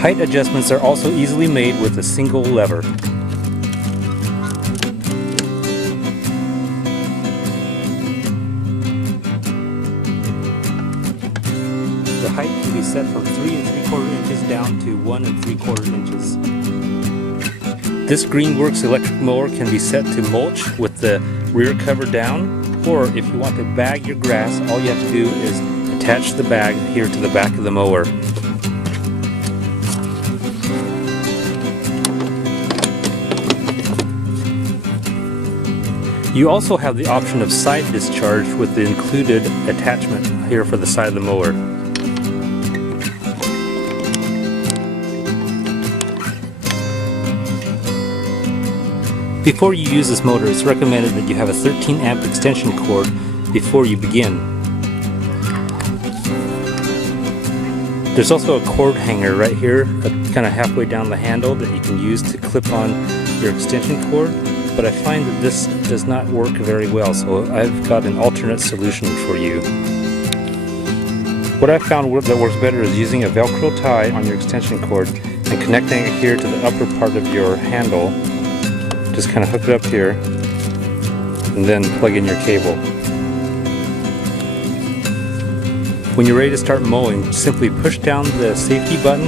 Height adjustments are also easily made with a single lever. The height can be set from 3 3/4 inches down to 1 3/4 inches. This Greenworks electric mower can be set to mulch with the rear cover down, or if you want to bag your grass, all you have to do is attach the bag here to the back of the mower. You also have the option of side discharge with the included attachment here for the side of the mower. Before you use this motor, it's recommended that you have a 13 amp extension cord before you begin. There's also a cord hanger right here, kind of halfway down the handle, that you can use to clip on your extension cord, but I find that this does not work very well, so I've got an alternate solution for you. What I've found that works better is using a Velcro tie on your extension cord and connecting it here to the upper part of your handle. Just kind of hook it up here and then plug in your cable. When you're ready to start mowing, simply push down the safety button